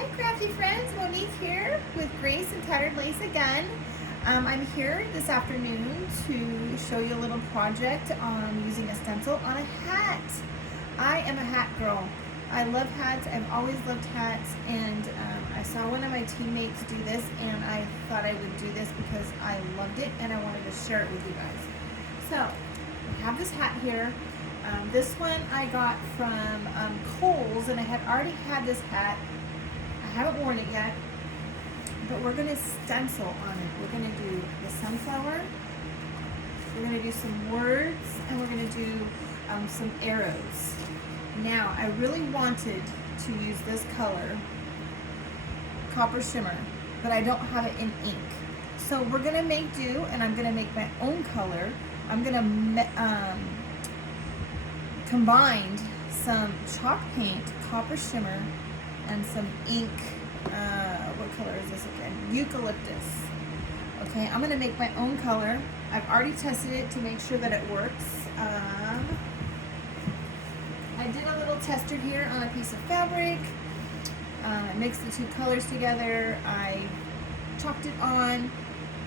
Hi crafty friends, Monique here with Grace and Tattered Lace again. I'm here this afternoon to show you a little project on using a stencil on a hat. I am a hat girl. I love hats. I've always loved hats, and I saw one of my teammates do this and I thought I would do this because I loved it and I wanted to share it with you guys. So I have this hat here. This one I got from Kohl's, and I had already had this hat. I haven't worn it yet, but we're going to stencil on it. We're going to do the sunflower, we're going to do some words, and we're going to do some arrows. Now, I really wanted to use this color, copper shimmer, but I don't have it in ink. So we're going to make do, and I'm going to make my own color. I'm going to combine some chalk paint, copper shimmer, and some ink. What color is this again? Eucalyptus. Okay, I'm going to make my own color. I've already tested it to make sure that it works. I did a little tester here on a piece of fabric. I mixed the two colors together. I chalked it on,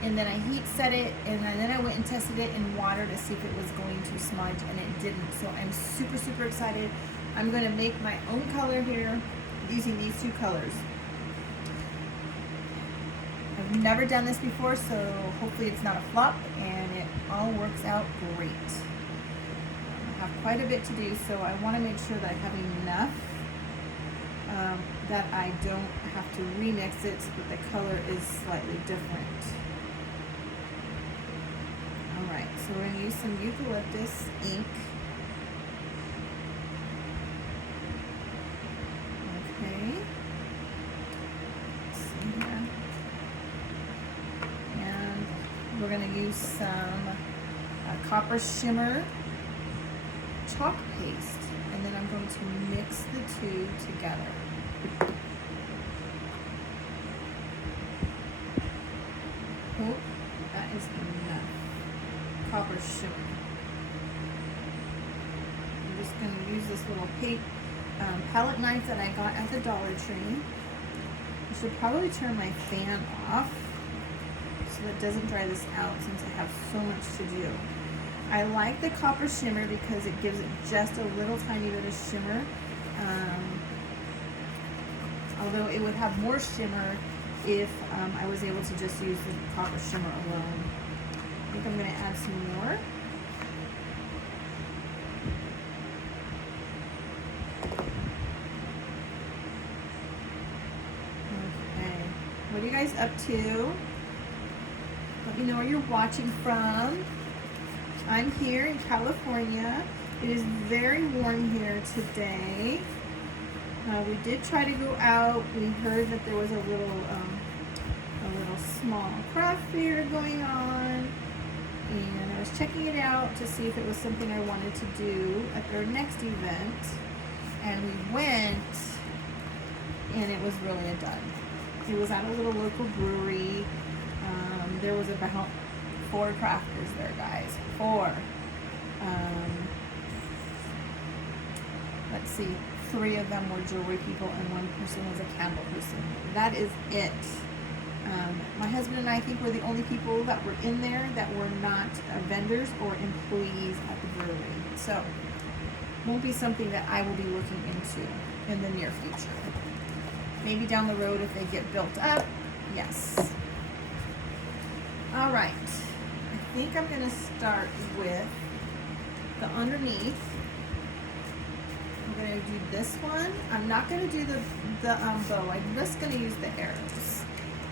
and then I heat set it, and then I went and tested it in water to see if it was going to smudge, and it didn't. So I'm super, super excited. I'm going to make my own color here using these two colors. I've never done this before, so hopefully it's not a flop and it all works out great. I have quite a bit to do, so I want to make sure that I have enough that I don't have to remix it so that the color is slightly different. Alright, so we're going to use some eucalyptus ink. Okay. Let's see here. And we're going to use some copper shimmer chalk paste, and then I'm going to mix the two together. Oh, that is enough copper shimmer. I'm just going to use this little palette knife that I got at the Dollar Tree. I should probably turn my fan off so that it doesn't dry this out since I have so much to do. I like the copper shimmer because it gives it just a little tiny bit of shimmer. Although it would have more shimmer if I was able to just use the copper shimmer alone. I think I'm going to add some more. Okay, what are you guys up to? Let me know where you're watching from. I'm here in California. It is very warm here today. We did try to go out. We heard that there was a little small craft fair going on, and I was checking it out to see if it was something I wanted to do at their next event. And we went, and it was really a dud. It was at a little local brewery. There was about 4 crafters there, guys. 4. Let's see. 3 of them were jewelry people, and 1 person was a candle person. That is it. My husband and I think we're the only people that were in there that were not vendors or employees at the brewery. So, won't be something that I will be looking into in the near future. Maybe down the road if they get built up. Yes. All right. I think I'm going to start with the underneath. I'm going to do this one. I'm not going to do the bow. I'm just going to use the arrows.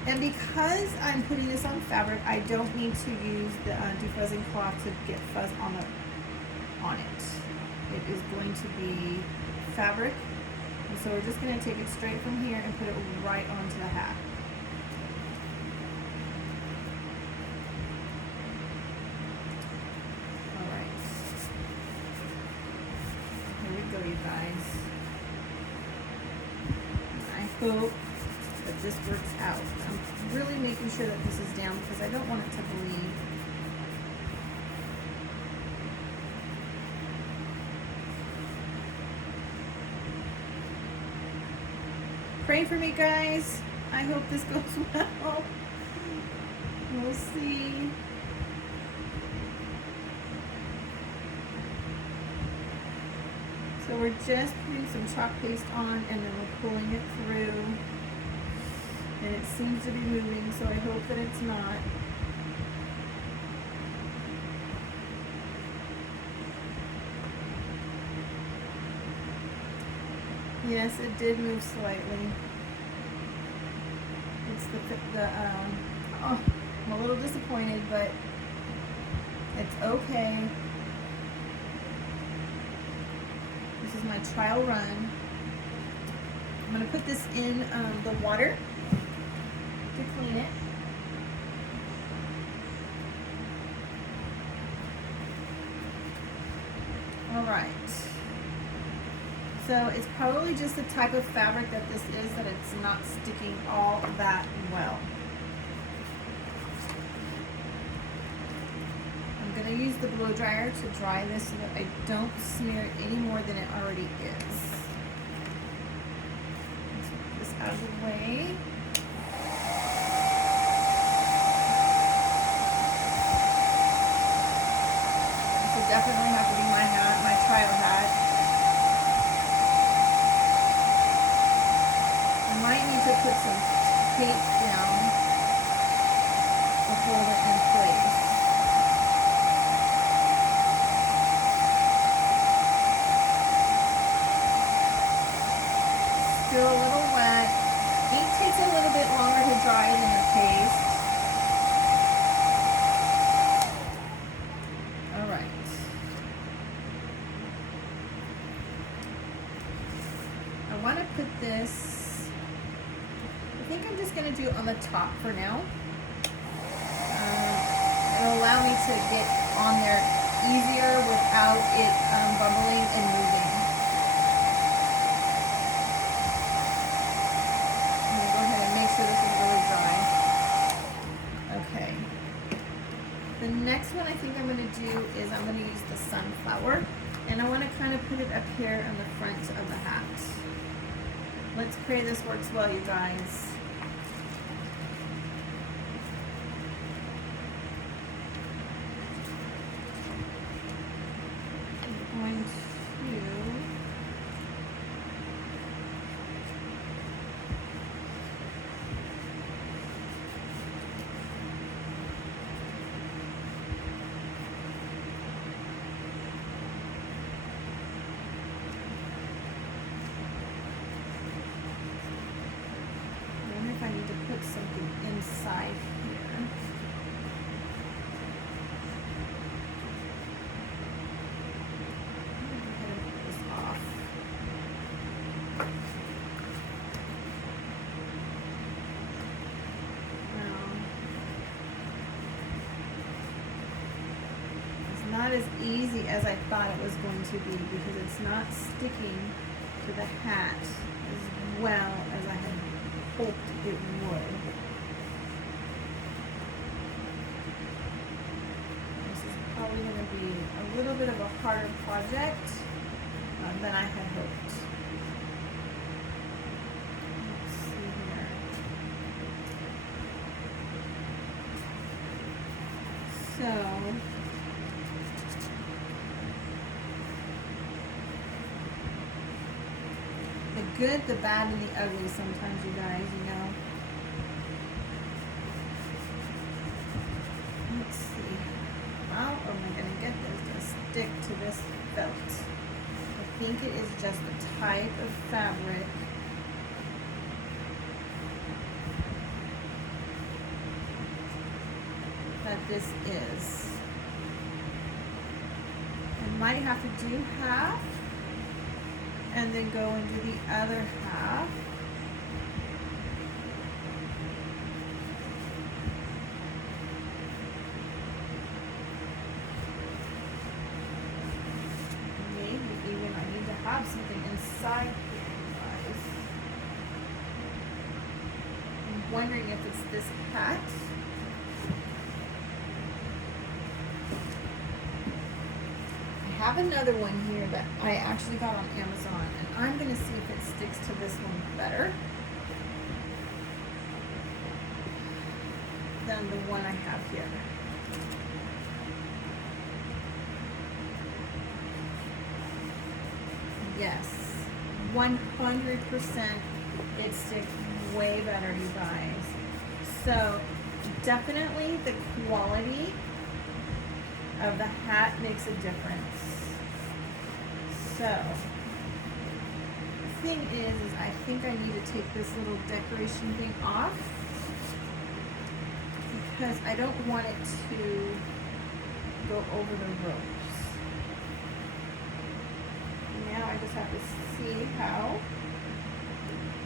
And because I'm putting this on fabric, I don't need to use the defuzzing cloth to get fuzz on it. It is going to be fabric. And so we're just going to take it straight from here and put it right onto the hat. Go, you guys. I hope that this works out. I'm really making sure that this is down because I don't want it to bleed. Pray for me, guys. I hope this goes well. We'll see. So we're just putting some chalk paste on and then we're pulling it through. And it seems to be moving, so I hope that it's not. Yes, it did move slightly. It's oh, I'm a little disappointed, but it's okay. This is my trial run. I'm gonna put this in the water to clean it. All right. So it's probably just the type of fabric that this is that it's not sticking all that well. I'm going to use the blow dryer to dry this so that I don't smear it any more than it already is. Let's put this out of the way. This will definitely have to be my hat, my trial hat. Might need to put some tape down to hold it in place. Still a little wet. Ink takes a little bit longer to dry than the paste. All right. I want to put this, I think I'm just going to do it on the top for now. It'll allow me to get on there easier without it bubbling and moving. I'm going to go ahead and make sure this is really dry. Okay. The next one I think I'm going to do is I'm going to use the sunflower. And I want to kind of put it up here on the front of the hat. Let's pray this works well, you guys. Something inside here. I'm going to put this off. It's not as easy as I thought it was going to be because it's not sticking to the hat as well as I had hoped it would. This is probably going to be a little bit of a harder project than I had hoped. Let's see here. So, the good, the bad, and the ugly sometimes, you guys, you know. Let's see. How am I going to get this to stick to this felt? I think it is just the type of fabric that this is. I might have to do half and then go and do the other half. Maybe even I need to have something inside here, guys. I'm wondering if it's this hat. I have another one here that I actually got on Amazon, and I'm going to see if it sticks to this one better. on the one I have here. Yes, 100% it sticks way better, you guys. So definitely the quality of the hat makes a difference. So the thing is I think I need to take this little decoration thing off because I don't want it to go over the ropes. Now I just have to see how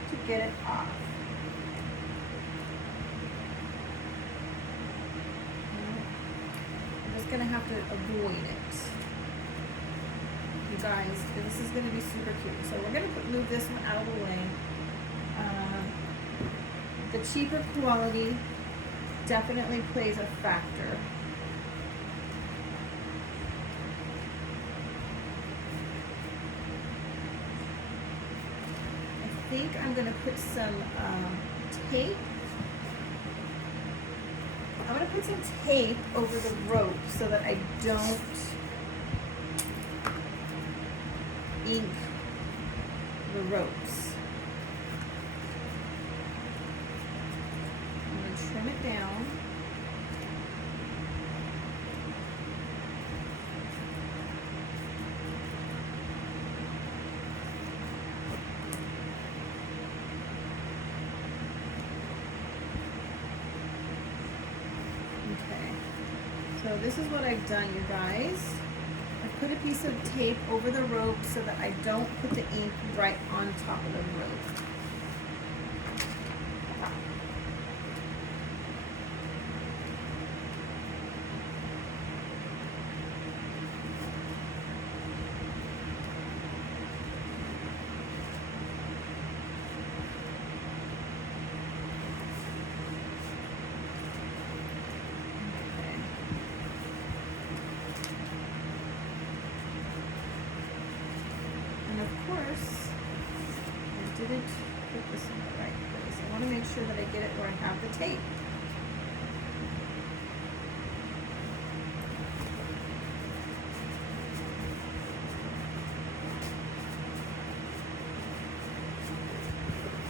to get it off. I'm just gonna have to avoid it. You guys, this is gonna be super cute. So we're gonna move this one out of the way. The cheaper quality definitely plays a factor. I think I'm going to put some tape. I'm going to put some tape over the rope so that I don't ink the ropes. I'm going to trim it down. So this is what I've done, you guys. I put a piece of tape over the rope so that I don't put the ink right on top of the rope. Didn't put this in the right place. I want to make sure that I get it where I have the tape.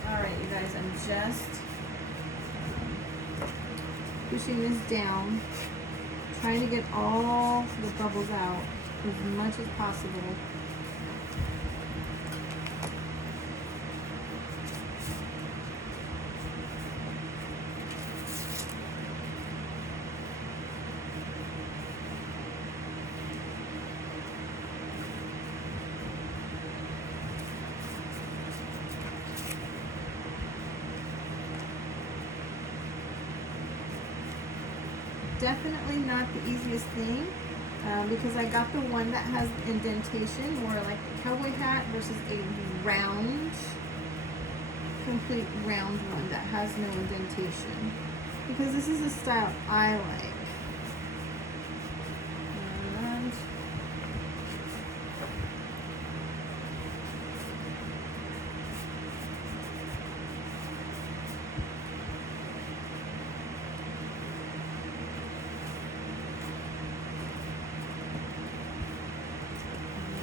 Alright, you guys, I'm just pushing this down, trying to get all the bubbles out as much as possible. Definitely not the easiest thing because I got the one that has indentation, more like a cowboy hat versus a round, complete round one that has no indentation, because this is the style I like.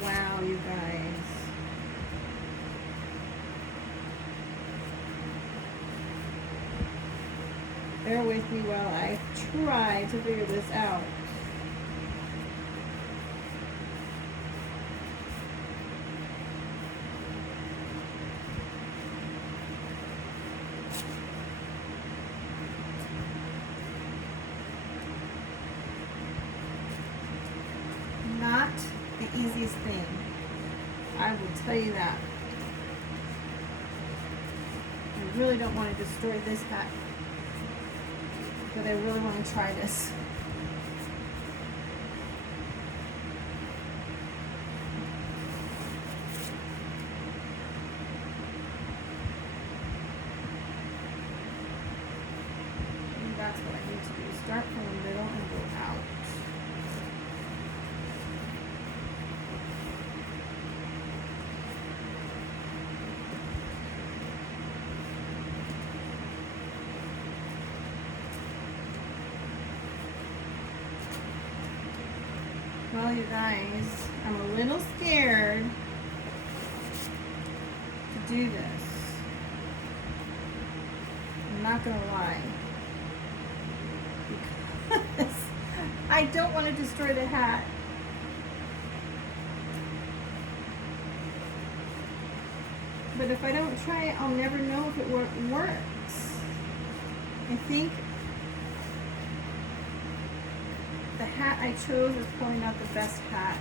And you guys, bear with me while I try to figure this out. Not the easiest thing, I will tell you that. I really don't want to destroy this hat, but I really want to try this. And that's what I need to do. Start from the middle and go out. you guys, I'm a little scared to do this. I'm not gonna lie. Because I don't want to destroy the hat. But if I don't try it, I'll never know if it works. I think the hat I chose is probably not the best hat.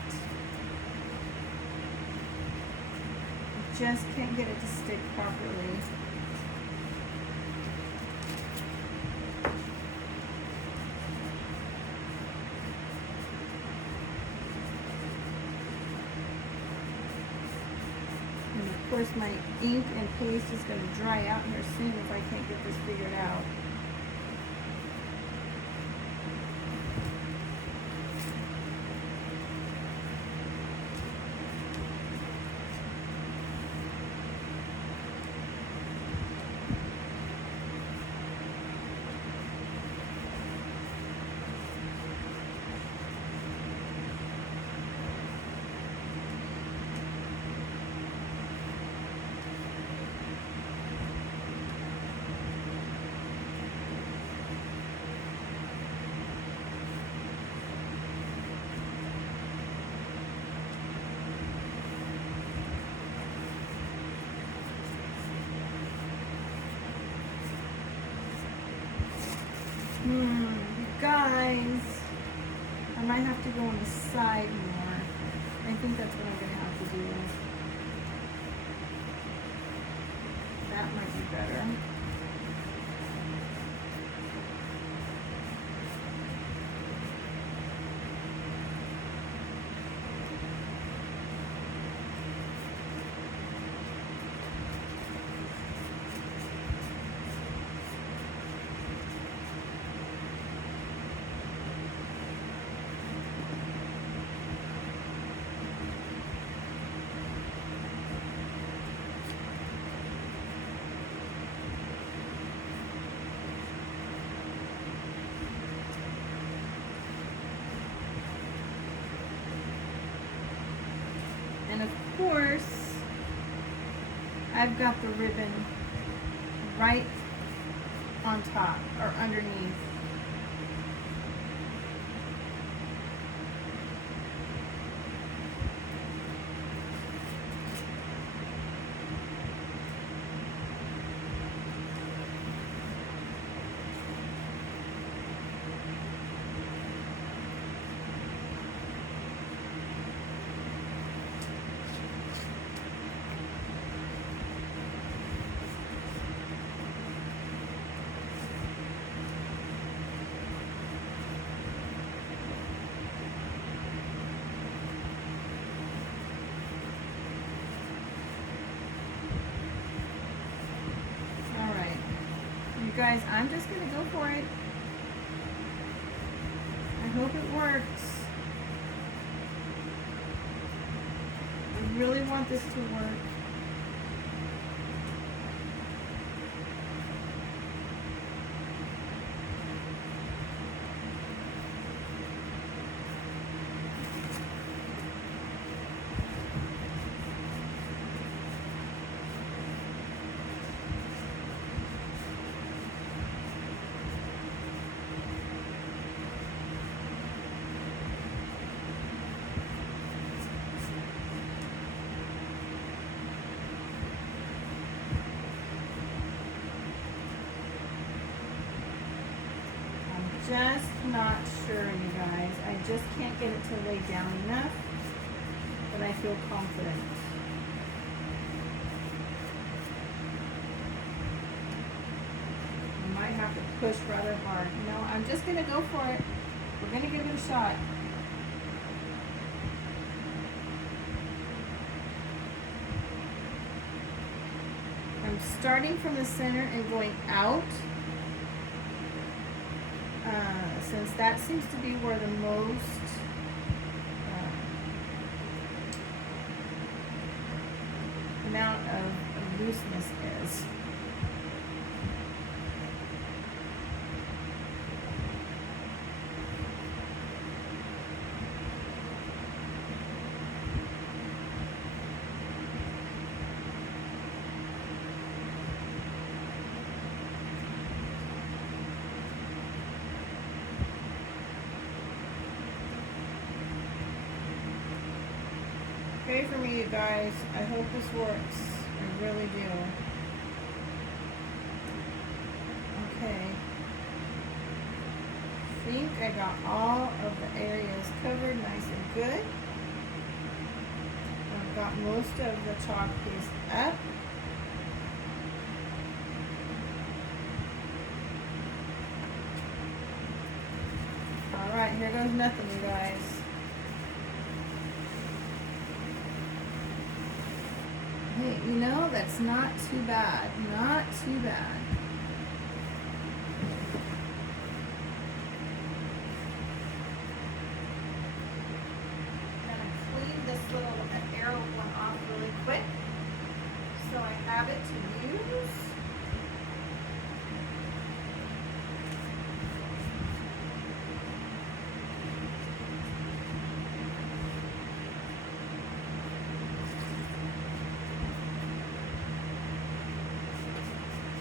I just can't get it to stick properly. And of course my ink and paste is going to dry out here soon if I can't get this figured out. Guys, I might have to go on the side more. I think that's what I'm going to have to do. That might be better. And of course, I've got the ribbon right on top or underneath. Guys, I'm just going to go for it. I hope it works. I really want this to work. Just not sure, you guys. I just can't get it to lay down enough that I feel confident. I might have to push rather hard. No, I'm just going to go for it. We're going to give it a shot. I'm starting from the center and going out. Since that seems to be where the most amount of looseness is. you guys. I hope this works. I really do. Okay. I think I got all of the areas covered nice and good. I've got most of the chalk paste up. Alright, here goes nothing, you guys. Hey, you know, that's not too bad. Not too bad. I'm going to clean this little arrow one off really quick so I have it to use.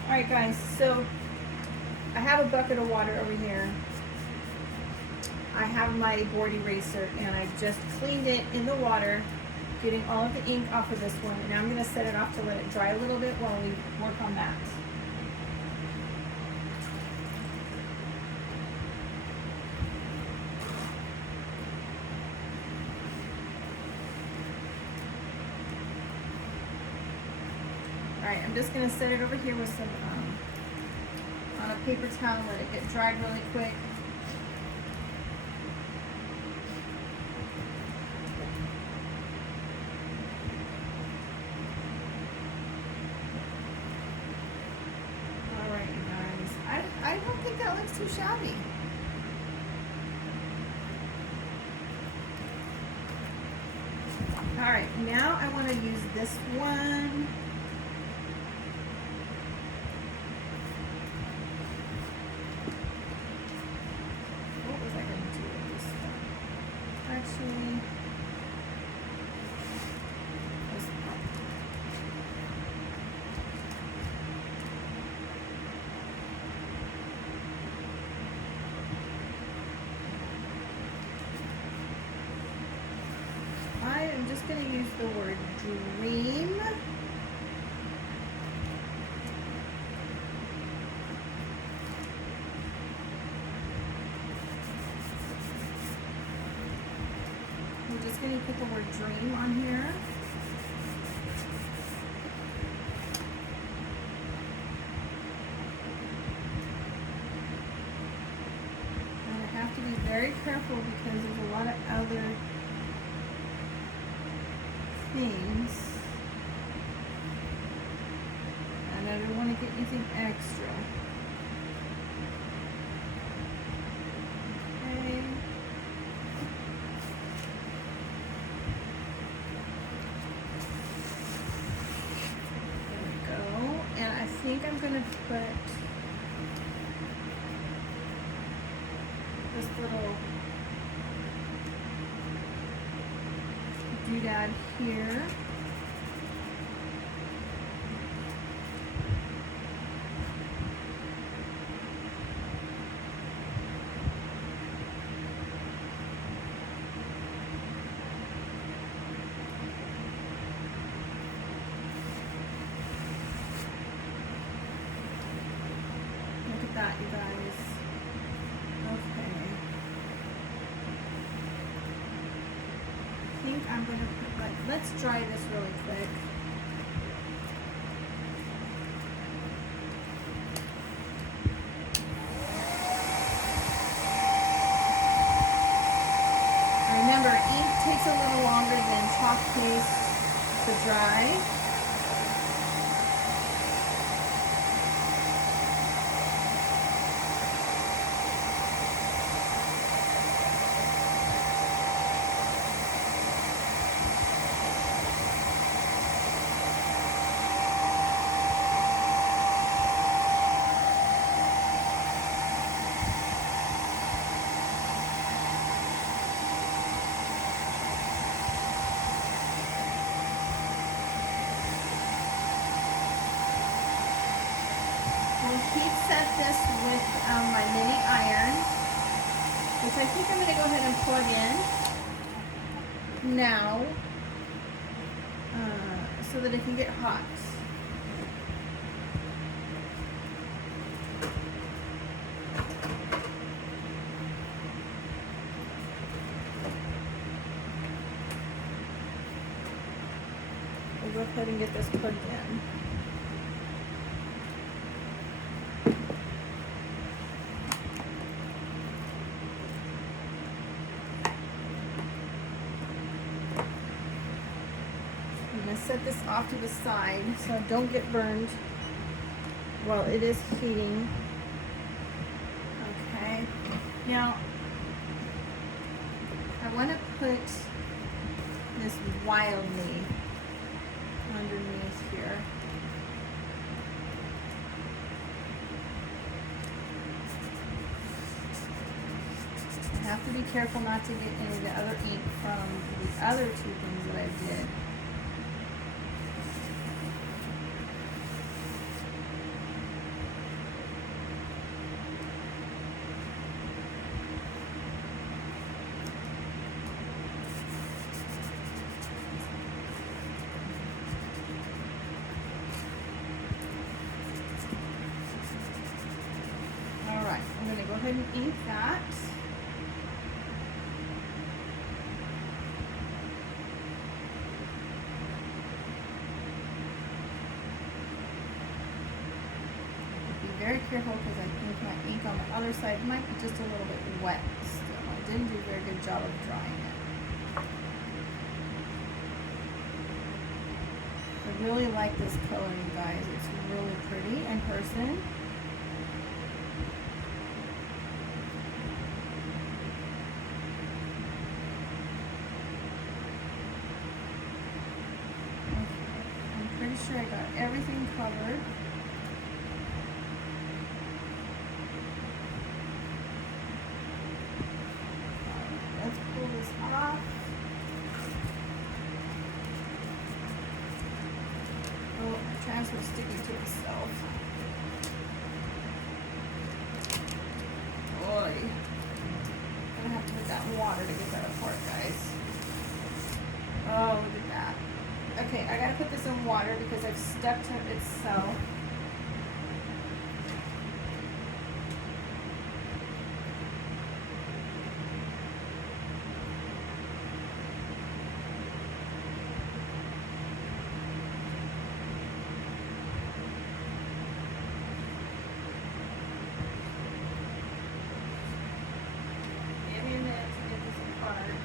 Alright guys, so I have a bucket of water over here. I have my board eraser and I just cleaned it in the water, getting all of the ink off of this one, and now I'm going to set it off to let it dry a little bit while we work on that. Alright, I'm just going to set it over here with some, on a paper towel, let it get dried really quick. Alright, you guys. I don't think that looks too shabby. Alright, now I want to use this one. Actually, I am just going to use the word dream. I'm just going to put the word dream on here. And I have to be very careful because there's a lot of other things. And I don't want to get anything extra. Okay. I think I'm going to put this little doodad here. That, you guys. Okay. I think I'm going to put, like, let's dry this really quick. Remember, ink takes a little longer than chalk paste to dry. Heat set this with my mini iron, which I think I'm going to go ahead and plug in now. so that it can get hot. We'll go ahead and get this plugged in. I'm going to set this off to the side so I don't get burned while it is heating. Okay, now I want to put this wildly underneath here. I have to be careful not to get any of the other ink from the other two things that I did. I'm going to go ahead and ink that. Be very careful because I think my ink on the other side might be just a little bit wet still. I didn't do a very good job of drying it. I really like this color, you guys. It's really pretty in person. Sure I got everything covered. Let's pull this off. Oh, my transfer's sticking to itself. Boy, I'm gonna have to put that in water to get that apart, guys. Oh, look at that. Okay, I gotta put this in water because I've stuck to itself. Give me a minute to get this apart.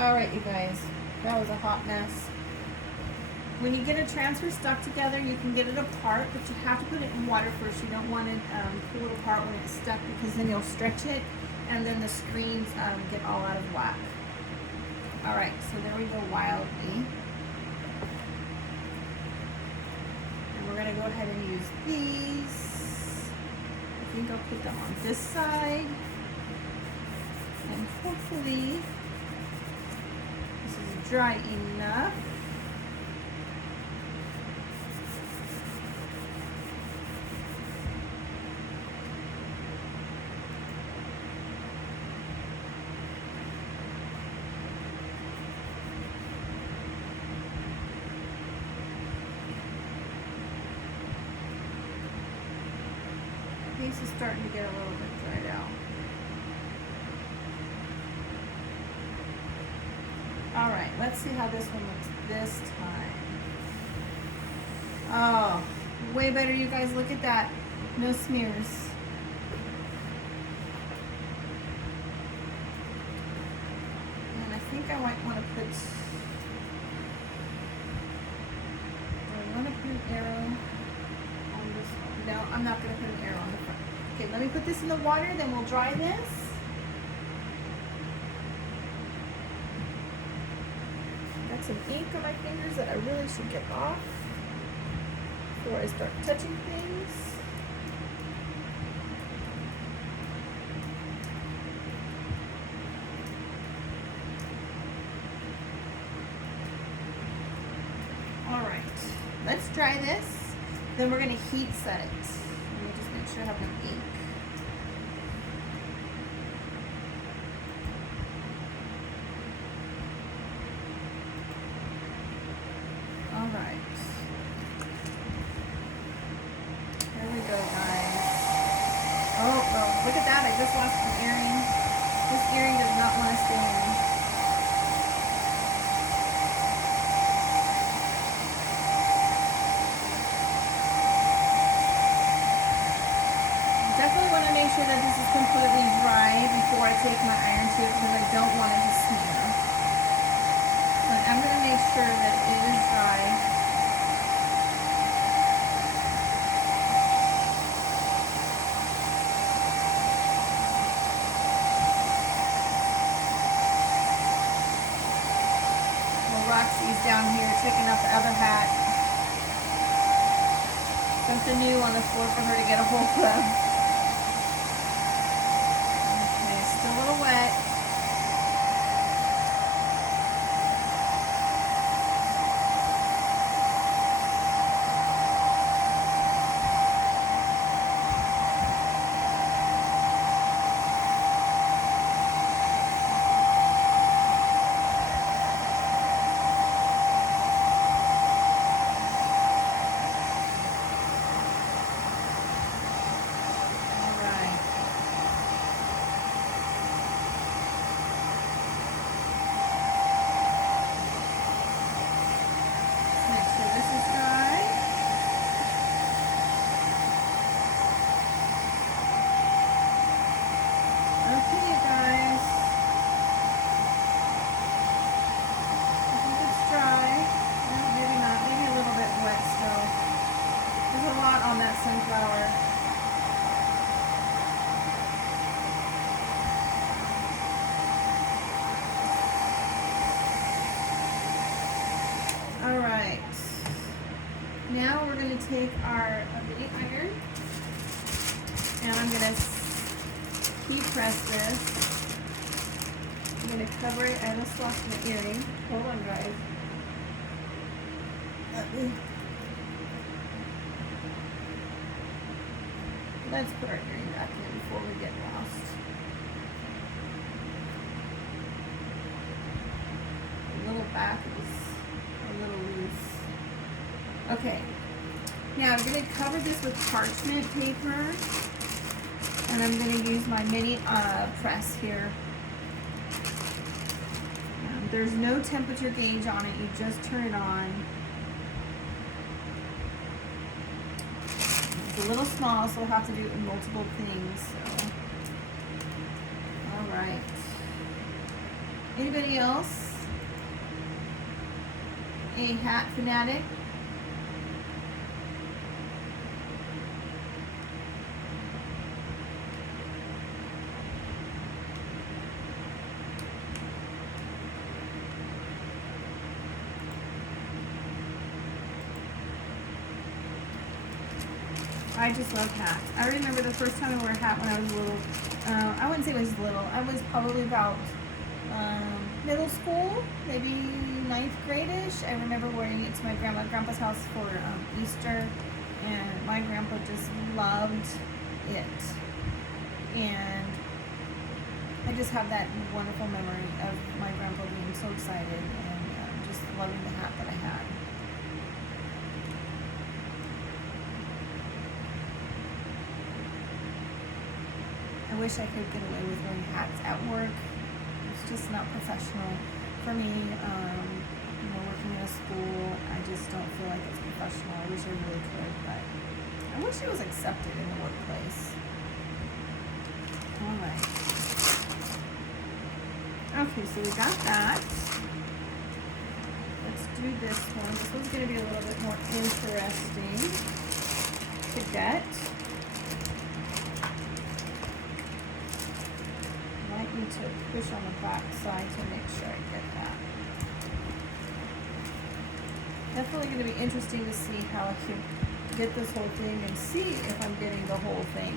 Alright, you guys, that was a hot mess. When you get a transfer stuck together, you can get it apart, but you have to put it in water first. You don't want to pull it apart when it's stuck because then you'll stretch it and then the screens get all out of whack. Alright, so there we go, wildly. And we're going to go ahead and use these. I think I'll put them on this side. And hopefully dry enough. This is starting to get a little bit dried out. All right, let's see how this one looks this time. Oh, way better, you guys. Look at that. No smears. And I think I might want to put, I want to put an arrow on this one. No, I'm not going to put an arrow on the front. Okay, let me put this in the water, then we'll dry this. Some ink on my fingers that I really should get off before I start touching things. let's dry this. Then we're gonna heat set it. Let me just make sure I have enough ink. All right. There we go, guys. Oh, look at that. I just lost an earring. This earring does not want to stay in. Definitely want to make sure that this is completely dry before I take my iron to it because I don't want it to smear. But I'm going to make sure that it is dry. Well, Roxy's down here checking out the other hat. Something new on the floor for her to get a hold of. A little wet. Sunflower. All right. Now we're going to take our mini iron and I'm going to heat press this. I'm going to cover it. I just lost my earring. Hold on, guys. Let's put our earring back in before we get lost. The little back is a little loose. Okay, now I'm going to cover this with parchment paper, and I'm going to use my mini press here. There's no temperature gauge on it, you just turn it on. It's a little small, so we'll have to do multiple things. So, all right. Anybody else? A hat fanatic? I just love hats. I remember the first time I wore a hat when I was little. I wouldn't say I was little. I was probably about middle school, maybe 9th grade-ish. I remember wearing it to my grandpa's house for Easter, and my grandpa just loved it. And I just have that wonderful memory of my grandpa being so excited and just loving the hat that I had. I wish I could get away with wearing hats at work. It's just not professional for me. Working in a school, I just don't feel like it's professional. I wish I really could, but I wish it was accepted in the workplace. All right. Okay, so we got that. Let's do this one. This one's going to be a little bit more interesting to get. Need to push on the back side to make sure I get that. Definitely going to be interesting to see how I can get this whole thing and see if I'm getting the whole thing.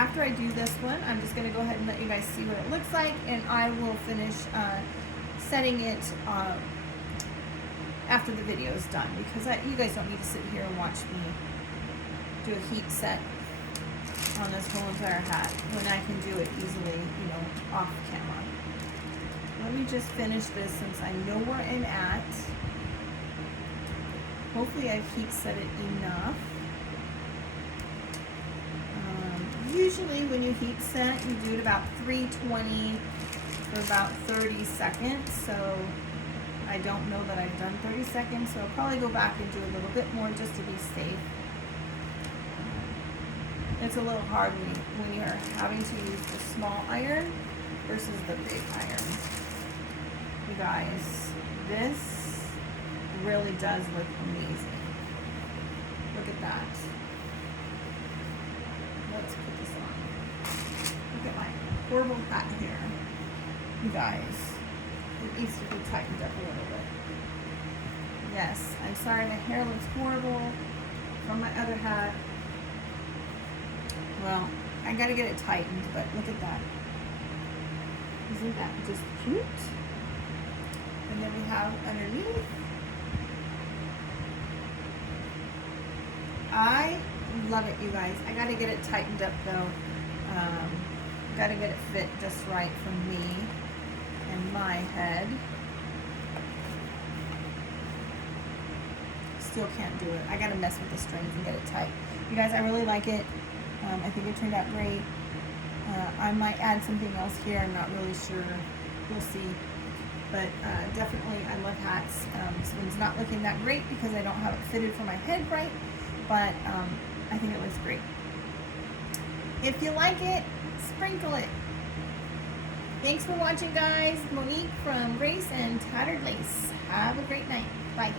after I do this one, I'm just gonna go ahead and let you guys see what it looks like, and I will finish setting it after the video is done, because you guys don't need to sit here and watch me do a heat set on this whole entire hat when I can do it easily, you know, off camera. Let me just finish this since I know where I'm at. Hopefully I've heat set it enough. Usually when you heat set, you do it about 320 for about 30 seconds. So I don't know that I've done 30 seconds, so I'll probably go back and do a little bit more just to be safe. It's a little hard when you're having to use the small iron versus the big iron. You guys, this really does look amazing. Look at that. Let's put this on. Look at my horrible hat here. You guys, it needs to be tightened up a little bit. Yes, I'm sorry my hair looks horrible from my other hat. Well, I gotta get it tightened, but look at that. Isn't that just cute? And then we have underneath. I love it, you guys. I gotta get it tightened up though. Gotta get it fit just right for me and my head. Still can't do it. I gotta mess with the strings and get it tight. You guys, I really like it. I think it turned out great. I might add something else here. I'm not really sure. We'll see. But definitely, I love hats. This one's not looking that great because I don't have it fitted for my head right. But I think it looks great. If you like it, sprinkle it. Thanks for watching, guys. Monique from Grace and Tattered Lace. Have a great night. Bye.